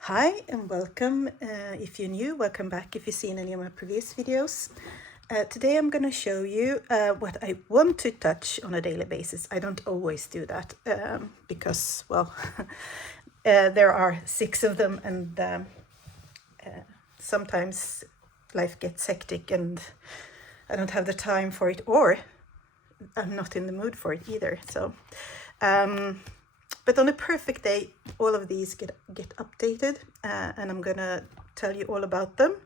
Hi and welcome. If you're new, welcome back if you've seen any of my previous videos. Today I'm going to show you what I want to touch on a daily basis. I don't always do that because, well, there are 6 of them and sometimes life gets hectic and I don't have the time for it, or I'm not in the mood for it either. So but on a perfect day, all of these get updated, and I'm gonna tell you all about them.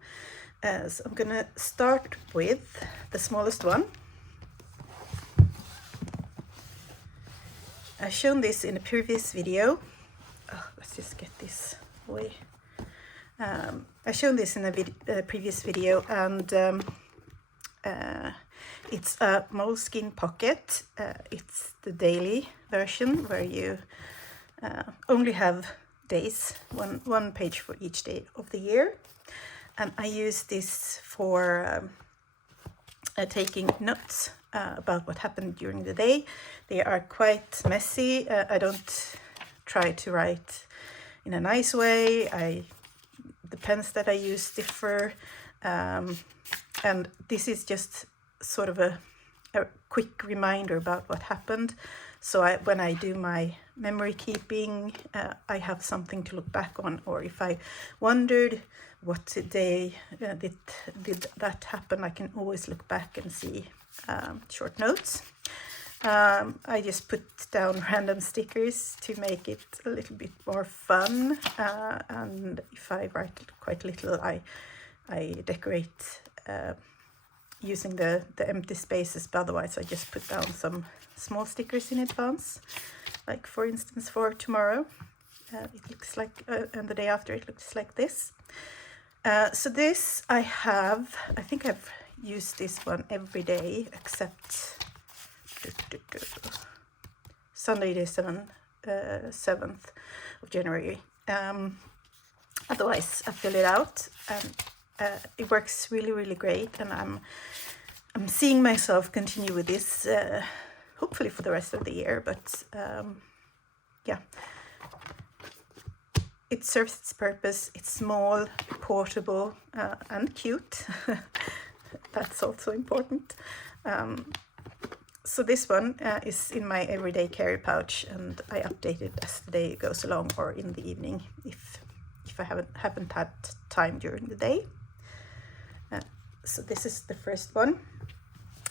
So I'm gonna start with the smallest one. I've shown this in a previous video. Oh, let's just get this away. I've shown this in a previous video, and it's a Moleskine Pocket. It's the daily version where you only have days, one page for each day of the year. And I use this for taking notes about what happened during the day. They are quite messy. I don't try to write in a nice way. The pens that I use differ. And this is just sort of a quick reminder about what happened. So when I do my memory keeping, I have something to look back on, or if I wondered what day did that happen, I can always look back and see short notes. I just put down random stickers to make it a little bit more fun, and if I write quite little, I decorate using the empty spaces, but otherwise I just put down some small stickers in advance, like for instance for tomorrow. It looks like, and the day after it looks like this. So this I think I've used this one every day except Sunday the 7th of January. Otherwise I fill it out, and it works really great, and I'm seeing myself continue with this hopefully for the rest of the year. But yeah, it serves its purpose. It's small, portable, and cute. That's also important. So this one is in my everyday carry pouch, and I update it as the day goes along, or in the evening if I haven't had time during the day. So this is the first one.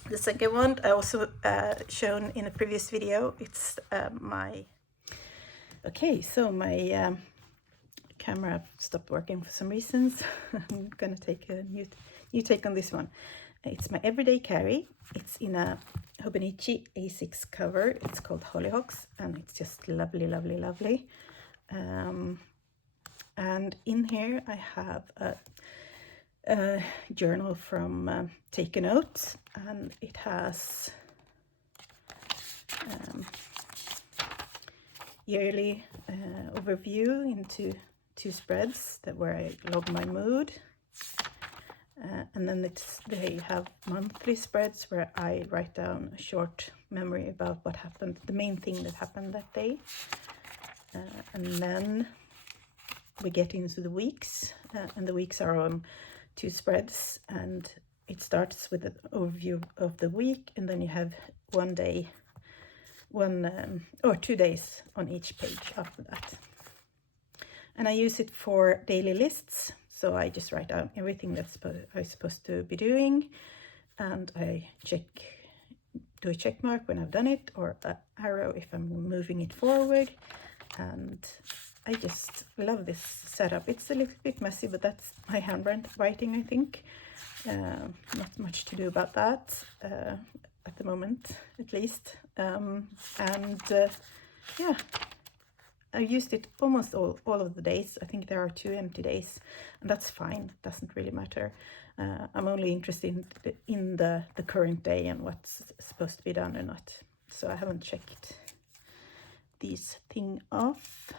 The second one I also shown in a previous video. It's my camera stopped working for some reasons. I'm gonna take a new take on this one. It's my everyday carry. It's in a Hobonichi A6 cover. It's called Hollyhocks, and it's just lovely. And in here I have a journal from Take a Note, and it has yearly overview into 2 spreads where I log my mood, and then they have monthly spreads where I write down a short memory about what happened, the main thing that happened that day, and then we get into the weeks, and the weeks are on 2 spreads, and it starts with an overview of the week, and then you have 1 day, or 2 days on each page after that. And I use it for daily lists, so I just write down everything that I'm supposed to be doing, and I do a check mark when I've done it, or an arrow if I'm moving it forward. And I just love this setup. It's a little bit messy, but that's my handwriting, I think. Not much to do about that at the moment, at least. Yeah, I've used it almost all of the days. I think there are 2 empty days, and that's fine. It doesn't really matter. I'm only interested in the current day and what's supposed to be done or not. So I haven't checked these thing off.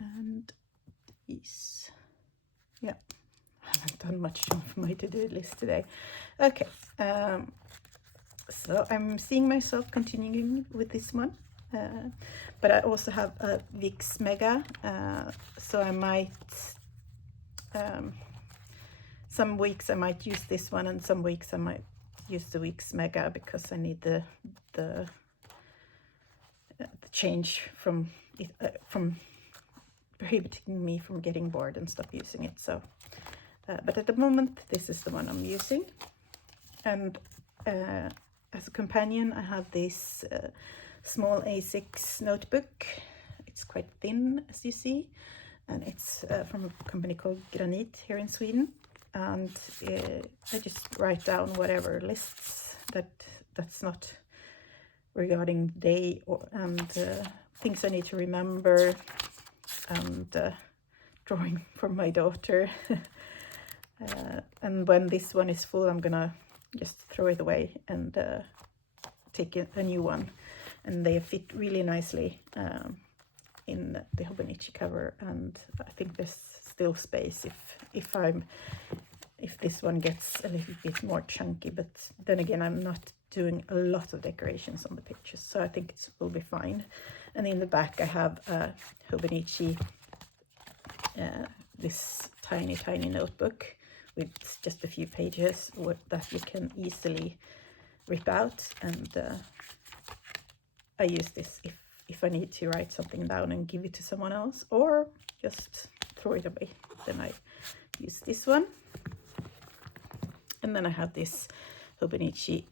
And these, yeah, I haven't done much on my to-do list today. Okay, so I'm seeing myself continuing with this one. But I also have a Vicks Mega, so I might, some weeks I might use this one, and some weeks I might use the Vicks Mega because I need the change from prohibiting me from getting bored and stop using it. So, but at the moment, this is the one I'm using. And as a companion, I have this small A6 notebook. It's quite thin, as you see, and it's from a company called Granit here in Sweden. And I just write down whatever lists that's not regarding day and things I need to remember, and drawing for my daughter. And when this one is full, I'm gonna just throw it away and take a new one. And they fit really nicely in the Hobonichi cover, and I think there's still space if this one gets a little bit more chunky. But then again, I'm not doing a lot of decorations on the pictures, so I think it will be fine. And in the back I have a Hobonichi, this tiny notebook with just a few pages that you can easily rip out, and I use this if I need to write something down and give it to someone else, or just throw it away. Then I use this one. And then I have this Hobonichi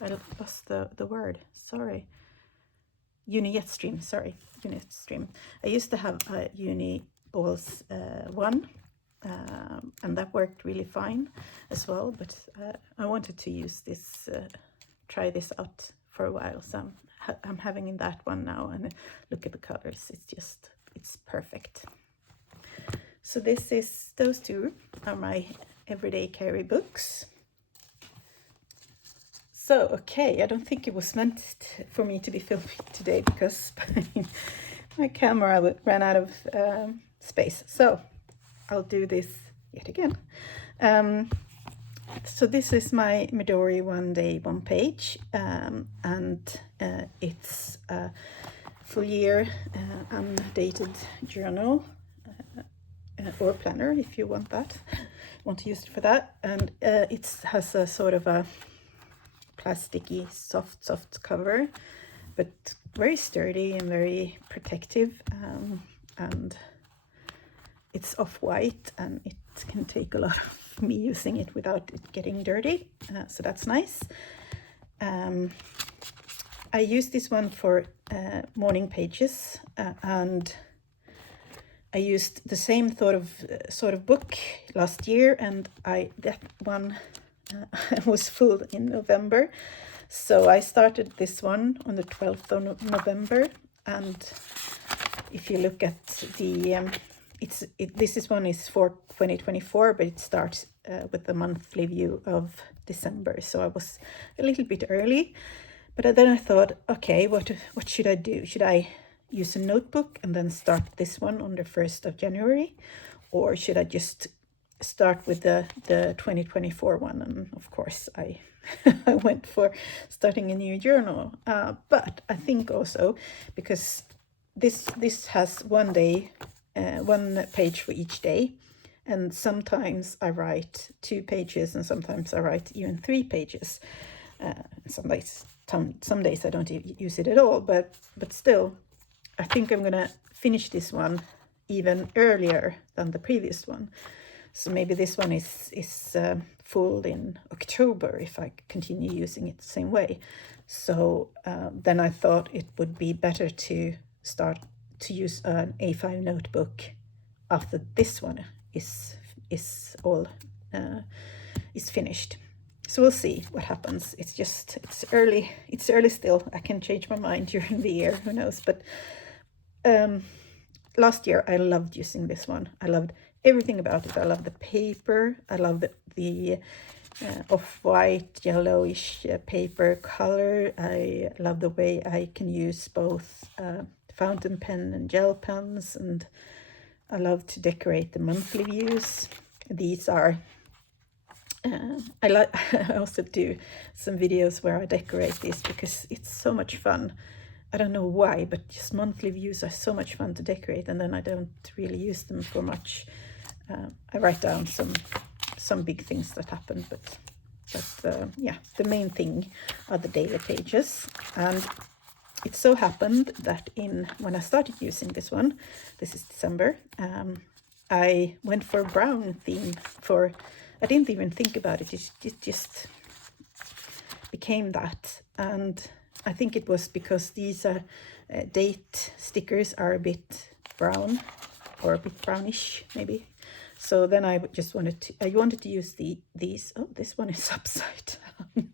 I lost the word, sorry. Unijetstream, sorry, Unijetstream. I used to have a Uniball One, and that worked really fine as well, but I wanted to use this, try this out for a while, so I'm having that one now, and look at the colors, it's perfect. So those two are my everyday carry books. So, okay, I don't think it was meant for me to be filming today because my camera ran out of space. So I'll do this yet again. So this is my Midori One Day, One Page, and it's a full year undated journal, or planner if you want to use it for that. And it has a sort of a plasticky soft cover, but very sturdy and very protective, and it's off-white, and it can take a lot of me using it without it getting dirty, so that's nice. I use this one for morning pages, and I used the same sort of book last year, and that one was full in November, so I started this one on the 12th of November. And if you look at the this one is for 2024, but it starts with the monthly view of December, so I was a little bit early. But then I thought, okay, what should I do? Should I use a notebook and then start this one on the 1st of January, or should I just start with the 2024 one? And of course I I went for starting a new journal, but I think also because this has one page for each day, and sometimes I write 2 pages and sometimes I write even 3 pages. Some days I don't use it at all, but still I think I'm gonna finish this one even earlier than the previous one. So maybe this one is full in October if I continue using it the same way. So then I thought it would be better to start to use an A5 notebook after this one is finished. So we'll see what happens. It's early still. I can change my mind during the year, who knows. But last year I loved using this one. I loved everything about it. I love the paper. I love the off-white, yellowish paper color. I love the way I can use both fountain pen and gel pens, and I love to decorate the monthly views. These are I also do some videos where I decorate this because it's so much fun. I don't know why, but just monthly views are so much fun to decorate, and then I don't really use them for much. I write down some big things that happen, but yeah, the main thing are the daily pages. And it so happened that when I started using this one, this is December, I went for a brown theme. I didn't even think about it. It just became that. And I think it was because these date stickers are a bit brown, or a bit brownish maybe. So then I just wanted to use these. Oh, this one is upside down.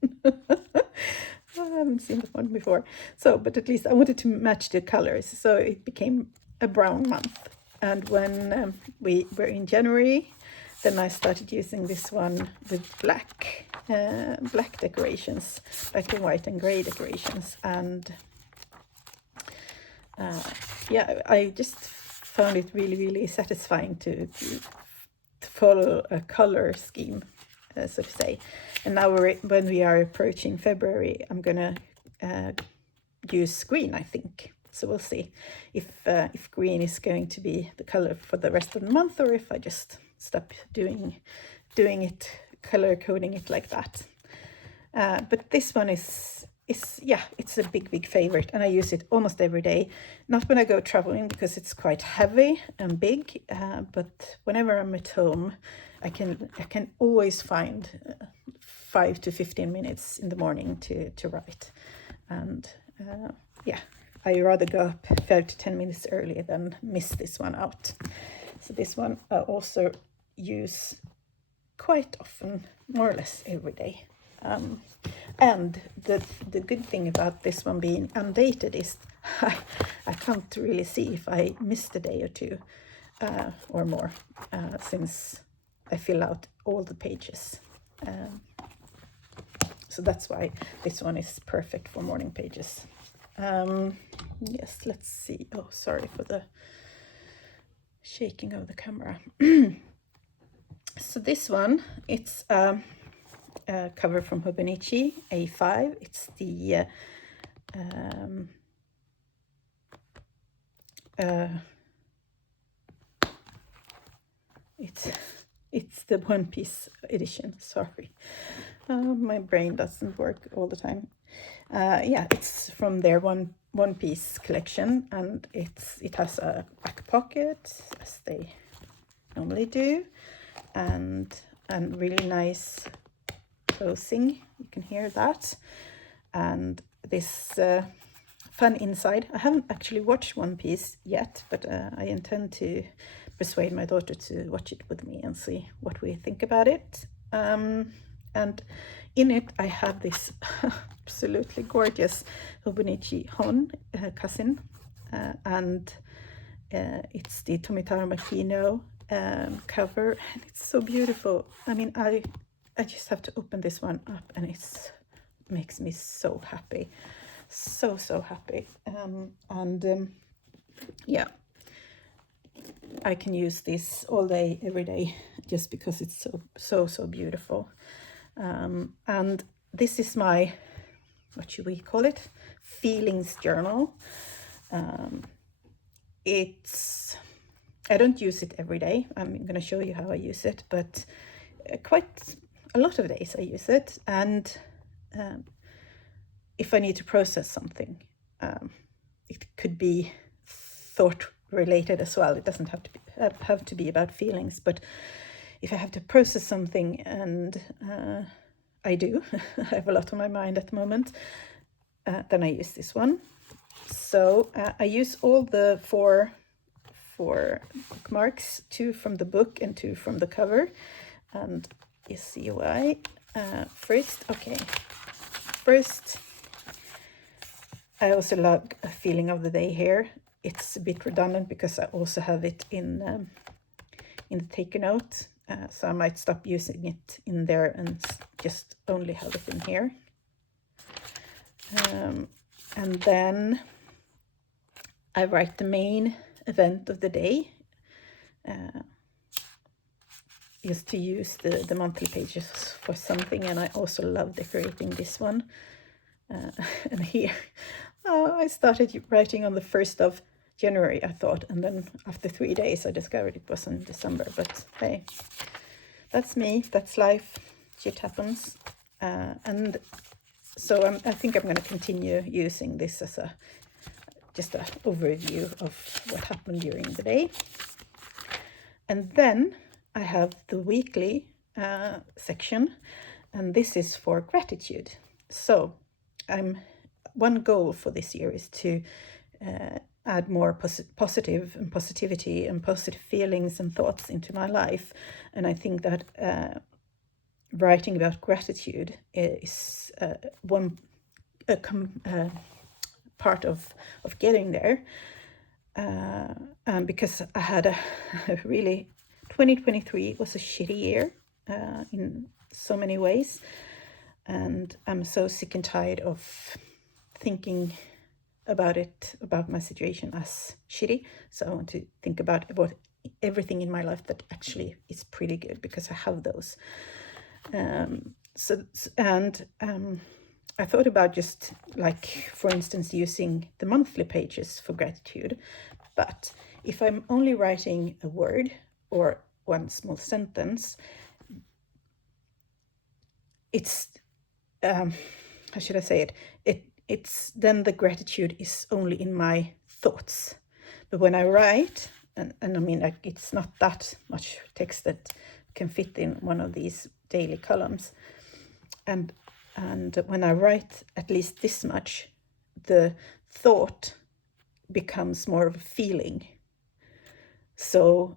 I haven't seen that one before. So, but at least I wanted to match the colors. So it became a brown month. And when we were in January, then I started using this one with black decorations, black and white and gray decorations. And yeah, I just found it really, really satisfying to follow a color scheme, so to say. And now when we are approaching February, I'm gonna use green, I think. So we'll see if green is going to be the color for the rest of the month, or if I just stop doing it, color coding it like that. But this one is yeah, it's a big favorite, and I use it almost every day. Not when I go traveling because it's quite heavy and big, but whenever I'm at home, I can always find 5 to 15 minutes in the morning to write. And yeah, I rather go up 5 to 10 minutes earlier than miss this one out. So this one I also use quite often, more or less every day. And the good thing about this one being undated is I can't really see if I missed a day or two or more, since I fill out all the pages. So that's why this one is perfect for morning pages. Yes, let's see. Oh, sorry for the shaking of the camera. So this one, it's cover from Hobonichi, A5. It's the it's the One Piece edition. Sorry, my brain doesn't work all the time. Yeah, it's from their One Piece collection, and it has a back pocket, as they normally do, and really nice closing. You can hear that, and this fun inside. I haven't actually watched One Piece yet, but I intend to persuade my daughter to watch it with me and see what we think about it. And in it I have this absolutely gorgeous Hobonichi Hon cousin, and it's the Tomitaro Makino cover, and it's so beautiful. I mean, I just have to open this one up, and it makes me so happy, so happy. Yeah, I can use this all day, every day, just because it's so beautiful. And this is my, what should we call it, feelings journal. I don't use it every day. I'm going to show you how I use it, but quite a lot of days I use it. And if I need to process something, it could be thought related as well. It doesn't have to be about feelings, but if I have to process something, and I do, I have a lot on my mind at the moment, then I use this one. So I use all the four bookmarks, 2 from the book and 2 from the cover, and you see why. First, I also log a feeling of the day here. It's a bit redundant because I also have it in the take a note, so I might stop using it in there and just only have it in here. And then I write the main event of the day. just to use the monthly pages for something, and I also love decorating this one. And here, I started writing on the 1st of January, I thought, and then after 3 days I discovered it was in December. But hey, that's me, that's life, shit happens. And so I think I'm going to continue using this as just an overview of what happened during the day. And then I have the weekly section, and this is for gratitude. So one goal for this year is to add more positive and positivity and positive feelings and thoughts into my life. And I think that writing about gratitude is one part of getting there. Because I had a really 2023 was a shitty year in so many ways, and I'm so sick and tired of thinking about my situation as shitty. So I want to think about everything in my life that actually is pretty good, because I have those. I thought about just like, for instance, using the monthly pages for gratitude. But if I'm only writing a word or one small sentence, it's how should I say it? It's then the gratitude is only in my thoughts. But when I write, and I mean, like, it's not that much text that can fit in one of these daily columns, and when I write at least this much, the thought becomes more of a feeling. So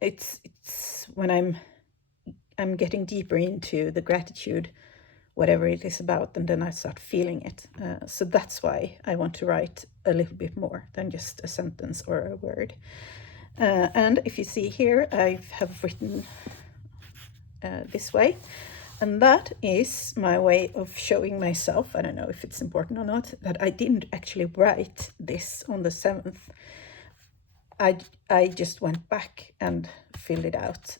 it's when I'm getting deeper into the gratitude, whatever it is about, and then I start feeling it. So that's why I want to write a little bit more than just a sentence or a word. And if you see here, I have written this way, and that is my way of showing myself, I don't know if it's important or not, that I didn't actually write this on the 7th. I just went back and filled it out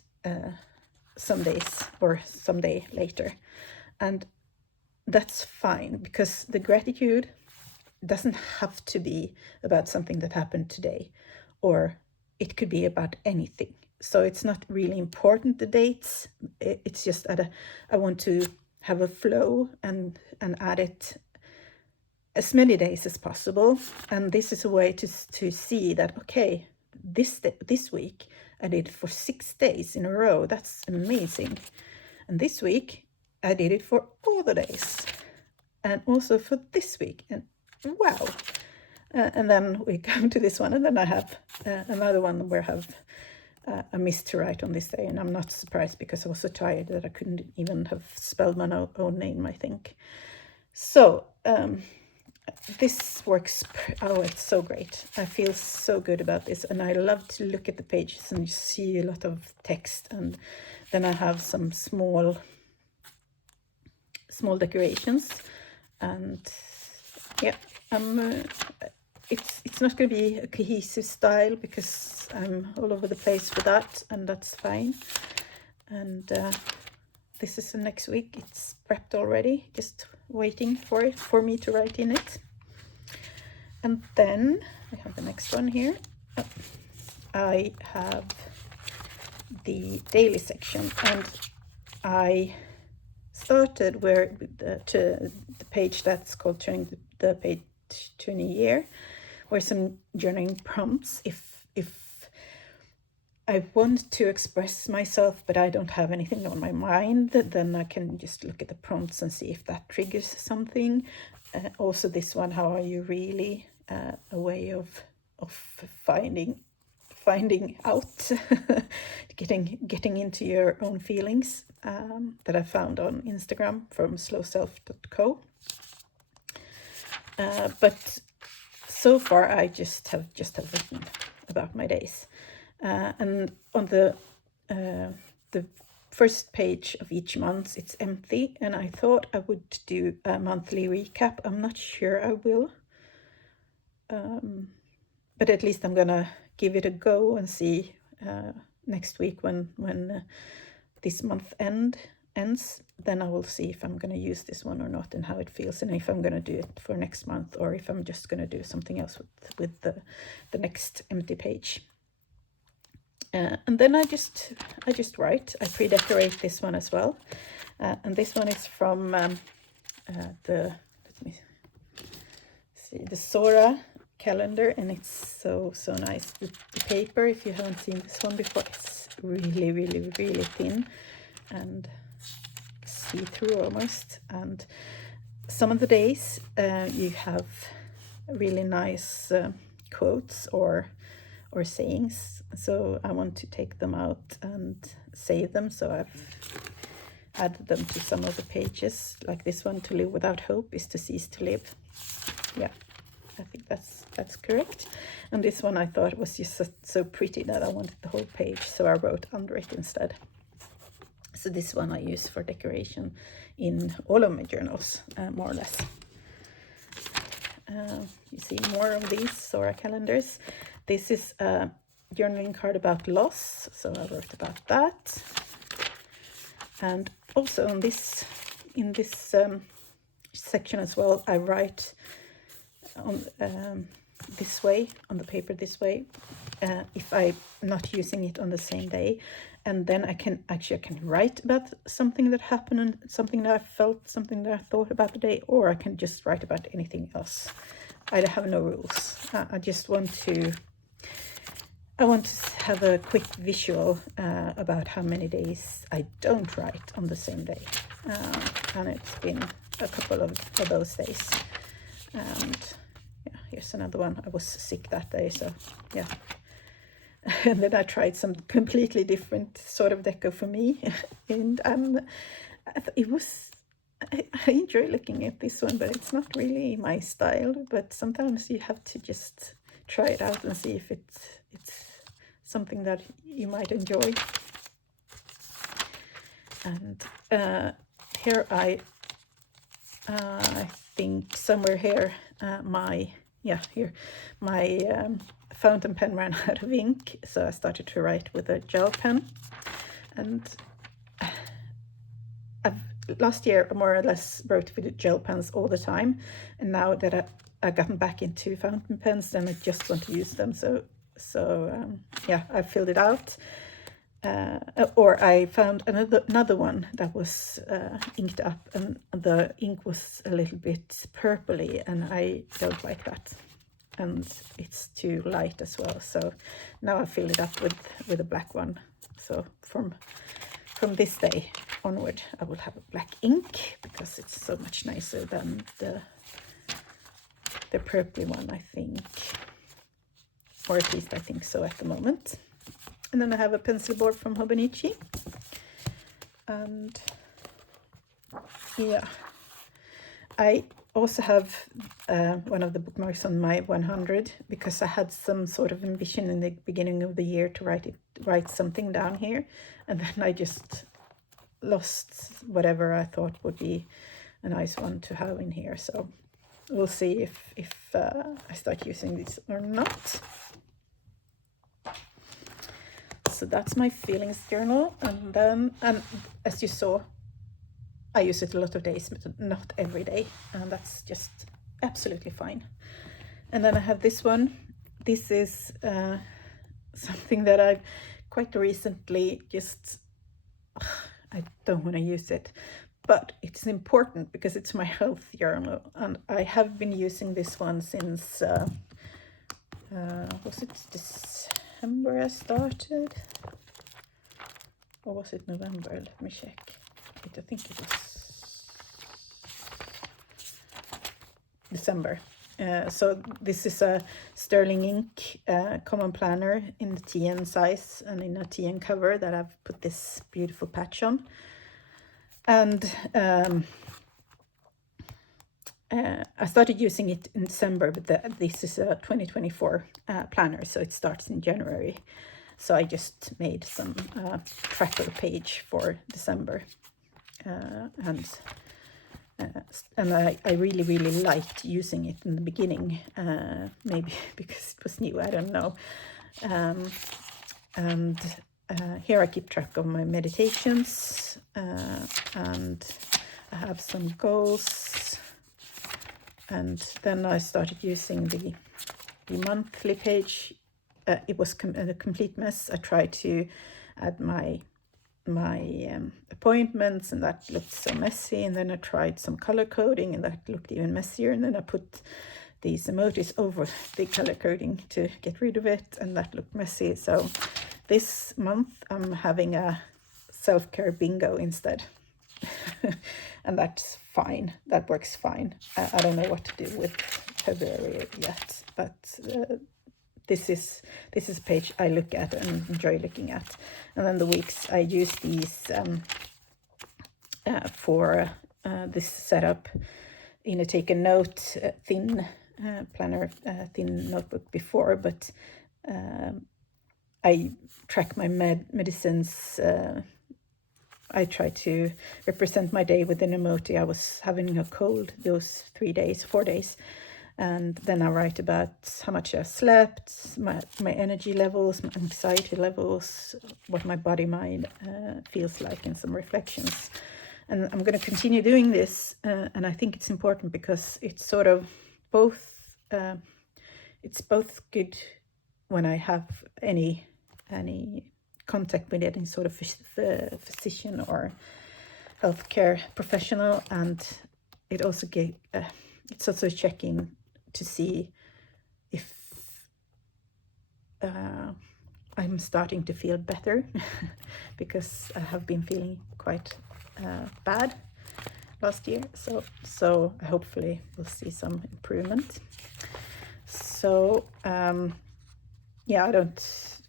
some days or some day later. And that's fine, because the gratitude doesn't have to be about something that happened today, or it could be about anything. So it's not really important, the dates. It's just that I want to have a flow and add it as many days as possible. And this is a way to see that, okay, this week I did it for 6 days in a row. That's amazing. And this week I did it for all the days, and also for this week. And wow. And then we come to this one, and then I have another one where I have a missed to write on this day, and I'm not surprised, because I was so tired that I couldn't even have spelled my own name, I think. So this works. Oh, it's so great. I feel so good about this, and I love to look at the pages and see a lot of text, and then I have some small decorations, and yeah, it's not going to be a cohesive style, because I'm all over the place with that, and that's fine. And this is the next week. It's prepped already, just waiting for me to write in it. And then I have the next one here. I have the daily section, and I started the page that's called Turning the Page to a New Year, where some journaling prompts. If I want to express myself, but I don't have anything on my mind, then I can just look at the prompts and see if that triggers something. Also this one, how are you really, a way of finding out, getting into your own feelings, that I found on Instagram from slowself.co. But so far I just have written about my days, and on the first page of each month it's empty, and I thought I would do a monthly recap. I'm not sure I will, but at least I'm gonna give it a go and see next week when this month ends. Then I will see if I'm gonna use this one or not and how it feels, and if I'm gonna do it for next month or if I'm just gonna do something else with the next empty page. And then I just write. I pre-decorate this one as well, and this one is from the Sora calendar, and it's so nice. The paper, if you haven't seen this one before, it's really thin and see-through almost. And some of the days you have really nice quotes or sayings, so I want to take them out and save them, so I've added them to some of the pages, like this one: to live without hope is to cease to live. Yeah, I think that's correct. And this one I thought was just so pretty that I wanted the whole page, so I wrote under it instead. So this one I use for decoration in all of my journals, more or less. You see more of these Sora calendars. This is a journaling card about loss, so I wrote about that. And also in this section as well, I write on this way, on the paper this way, if I'm not using it on the same day. And then I can write about something that happened and something that I felt, something that I thought about the day, or I can just write about anything else. I have no rules. I just want to have a quick visual about how many days I don't write on the same day. And it's been a couple of those days. And yeah, here's another one. I was sick that day, so yeah. And then I tried some completely different sort of deco for me. And I enjoy looking at this one, but it's not really my style. But sometimes you have to just try it out and see if it's something that you might enjoy. And here I think somewhere here my fountain pen ran out of ink, so I started to write with a gel pen. And last year more or less wrote with gel pens all the time, and now that I've gotten back into fountain pens, then I just want to use them. So yeah, I filled it out, or I found another one that was inked up, and the ink was a little bit purpley, and I don't like that, and it's too light as well. So now I filled it up with a black one. So from this day onward, I will have a black ink because it's so much nicer than the purpley one, I think. Or at least I think so at the moment. And then I have a pencil board from Hobonichi. And yeah, I also have one of the bookmarks on my 100 because I had some sort of ambition in the beginning of the year to write something down here, and then I just lost whatever I thought would be a nice one to have in here. So we'll see if I start using this or not. So that's my feelings journal, and as you saw, I use it a lot of days, but not every day, and that's just absolutely fine. And then I have this one. This is something that I've quite recently I don't want to use it, but it's important because it's my health journal, and I have been using this one since was it December I started, or was it November? Let me check. I think it was December. So this is a sterling ink common planner in the TN size and in a TN cover that I've put this beautiful patch on. And I started using it in December, but this is a 2024 planner, so it starts in January. So I just made some tracker page for December. And And I really, really liked using it in the beginning, maybe because it was new, I don't know. And here I keep track of my meditations, and I have some goals. And then I started using the monthly page. It was a complete mess. I tried to add my appointments, and that looked so messy. And then I tried some color coding, and that looked even messier. And then I put these emojis over the color coding to get rid of it, and that looked messy. So this month I'm having a self-care bingo instead. And that's fine. That works fine. I don't know what to do with February yet, but this is a page I look at and enjoy looking at. And then the weeks I use these for this setup in a take a note thin planner, thin notebook before, but I track my medicines. I try to represent my day with an emoji. I was having a cold those 4 days. And then I write about how much I slept, my energy levels, my anxiety levels, what my body mind feels like, and some reflections. And I'm going to continue doing this. And I think it's important because it's sort of both, it's both good when I have any contact with any sort of physician or healthcare professional, and it also it's also checking to see if I'm starting to feel better because I have been feeling quite bad last year, so hopefully we'll see some improvement. So yeah,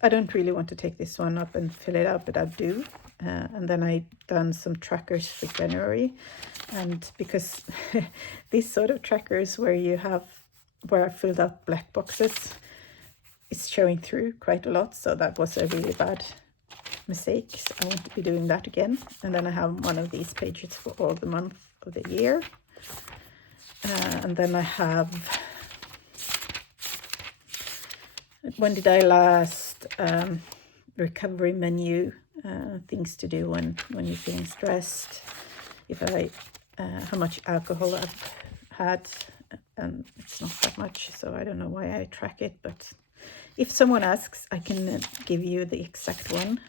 I don't really want to take this one up and fill it out, but I do. And then I done some trackers for January, and because these sort of trackers where I filled out black boxes, it's showing through quite a lot, so that was a really bad mistake. So I won't be doing that again. And then I have one of these pages for all the months of the year, and then I have, when did I last, recovery menu, things to do when you're feeling stressed, if I how much alcohol I've had, and it's not that much, so I don't know why I track it, but if someone asks, I can give you the exact one.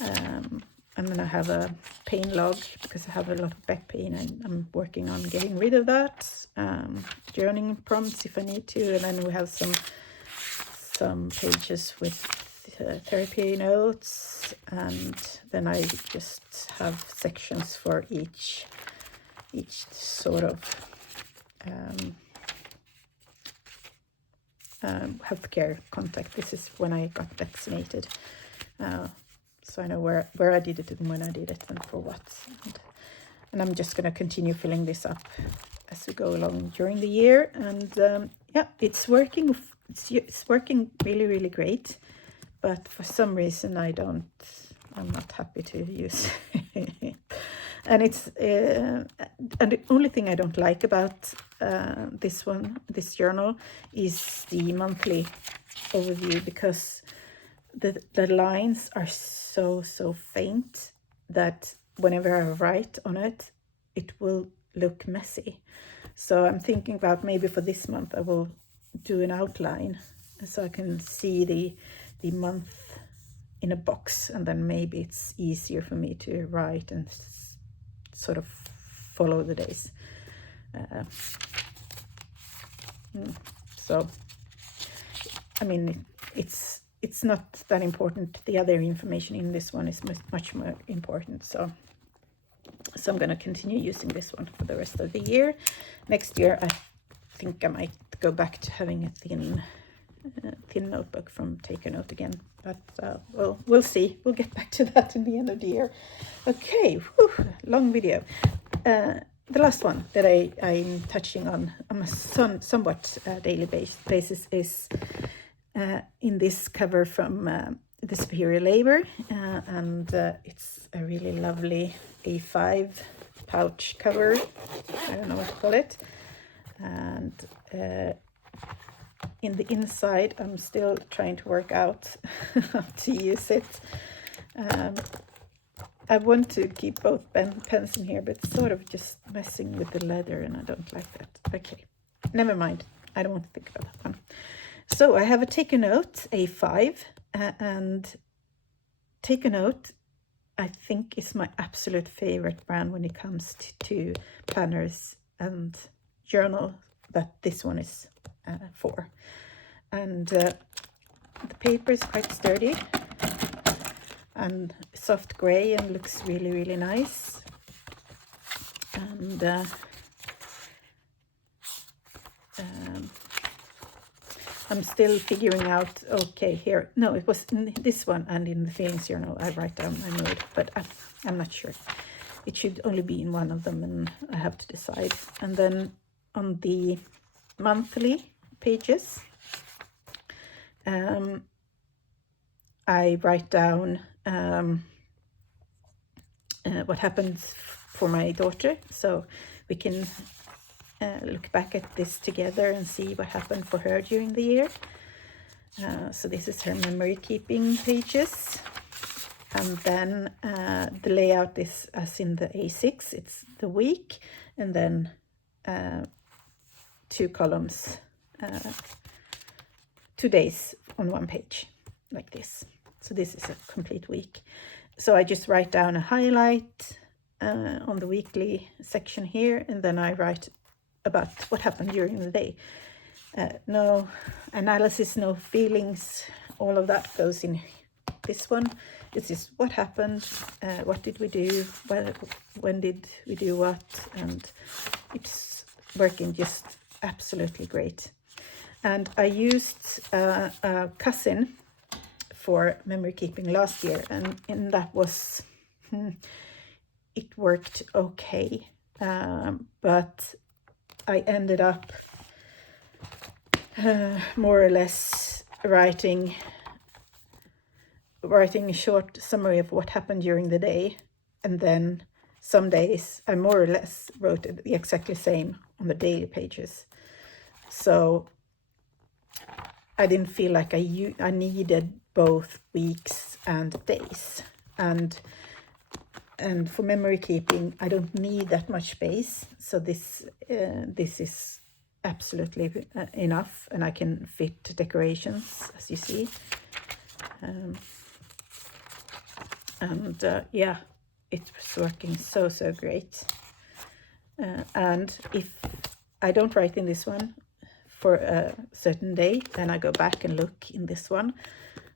And then I have a pain log because I have a lot of back pain, and I'm working on getting rid of that. Journaling prompts if I need to, and then we have some pages with therapy notes, and then I just have sections for each sort of healthcare contact. This is when I got vaccinated, so I know where I did it and when I did it and for what. And I'm just going to continue filling this up as we go along during the year. And yeah, it's working. It's working really, really great. But for some reason, I'm not happy to use it. And it's and the only thing I don't like about this journal is the monthly overview, because the lines are so faint that whenever I write on it, it will look messy. So I'm thinking about maybe for this month I will do an outline so I can see the month in a box, and then maybe it's easier for me to write and sort of follow the days. So I mean, it's not that important. The other information in this one is much more important. So I'm going to continue using this one for the rest of the year. Next year, I think I might go back to having a thin notebook from Take a Note again. But well, we'll see. We'll get back to that in the end of the year. Okay, long video. The last one that I'm touching on a somewhat daily basis is in this cover from the Superior Labor, and it's a really lovely A5 pouch cover, I don't know what to call it, and in the inside I'm still trying to work out how to use it. I want to keep both pens in here, but it's sort of just messing with the leather and I don't like that. Okay, never mind, I don't want to think about that one. So I have a Take a Note A5, and Take a Note I think is my absolute favorite brand when it comes to planners and journal that this one is for. And the paper is quite sturdy and soft gray and looks really, really nice. And I'm still figuring out, okay, here, no, it was in this one and in the Feelings Journal I write down my mood, but I'm not sure. It should only be in one of them and I have to decide. And then on the monthly pages, I write down what happens for my daughter, so we can look back at this together and see what happened for her during the year. So this is her memory keeping pages, and then the layout is as in the A6, it's the week and then 2 columns, 2 days on 1 page like this. So this is a complete week. So I just write down a highlight on the weekly section here, and then I write about what happened during the day. No analysis, no feelings, all of that goes in this one. This is what happened, what did we do, when did we do what, and it's working just absolutely great. And I used a cousin for memory keeping last year, and that was, it worked okay, but I ended up more or less writing a short summary of what happened during the day, and then some days I more or less wrote the exactly same on the daily pages. So I didn't feel like I needed both weeks and days, and for memory keeping I don't need that much space, so this is absolutely enough, and I can fit decorations, as you see. Yeah, it was working so great. And if I don't write in this one for a certain day, then I go back and look in this one.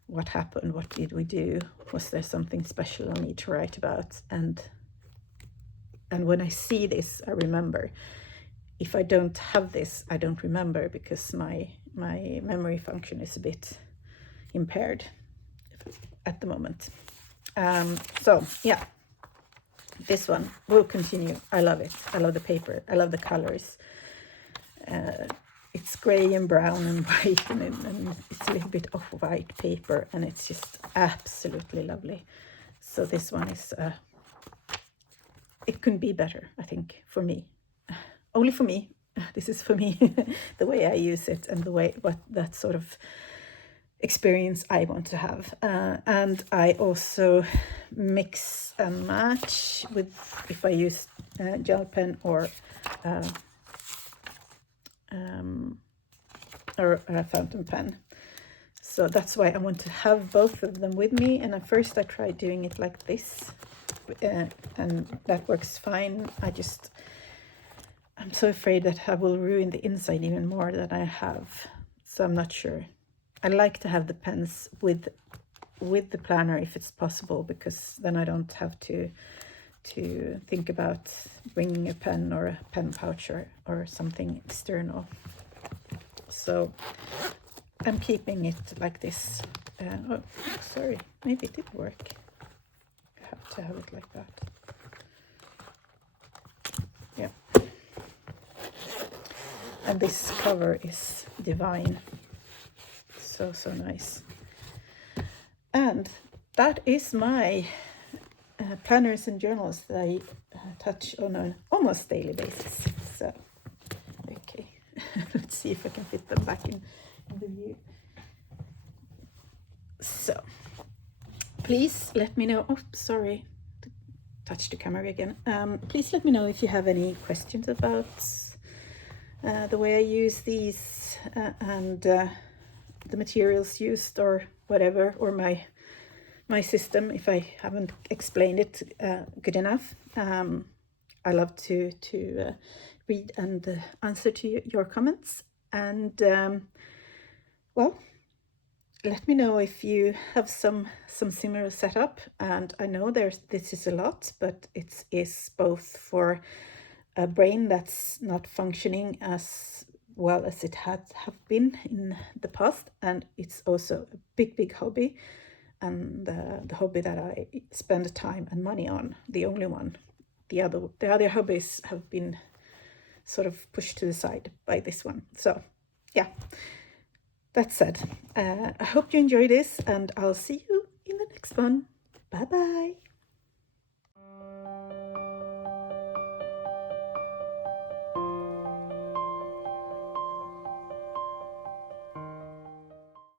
What happened? What did we do? Was there something special I need to write about? And when I see this, I remember. If I don't have this, I don't remember, because my memory function is a bit impaired at the moment. So yeah, this one will continue. I love it. I love the paper. I love the colors. It's gray and brown and white, and it's a little bit off-white paper, and it's just absolutely lovely. So this one is, it couldn't be better, I think, for me. Only for me. This is for me, the way I use it and the way, what that sort of experience I want to have. And I also mix and match with, if I use gel pen or a fountain pen. So that's why I want to have both of them with me. And at first I tried doing it like this, and that works fine. I'm so afraid that I will ruin the inside even more than I have. So I'm not sure. I like to have the pens with the planner if it's possible, because then I don't have to think about bringing a pen or a pen pouch or something external. So I'm keeping it like this. Oh, sorry, maybe it did work. I have to have it like that. Yeah. And this cover is divine. So nice. And that is my planners and journals that I touch on an almost daily basis. So, okay, let's see if I can fit them back in the view. So, please let me know. Oh, sorry, touch the camera again. Please let me know if you have any questions about the way I use these and the materials used or whatever, or my system if I haven't explained it good enough. I love to read and answer to your comments. And well, let me know if you have some similar setup. And I know this is a lot, but it is both for a brain that's not functioning as well as it have been in the past, and it's also a big hobby, and the hobby that I spend time and money on, the only one. The other hobbies have been sort of pushed to the side by this one. So yeah, that said, I hope you enjoy this, and I'll see you in the next one. Bye bye.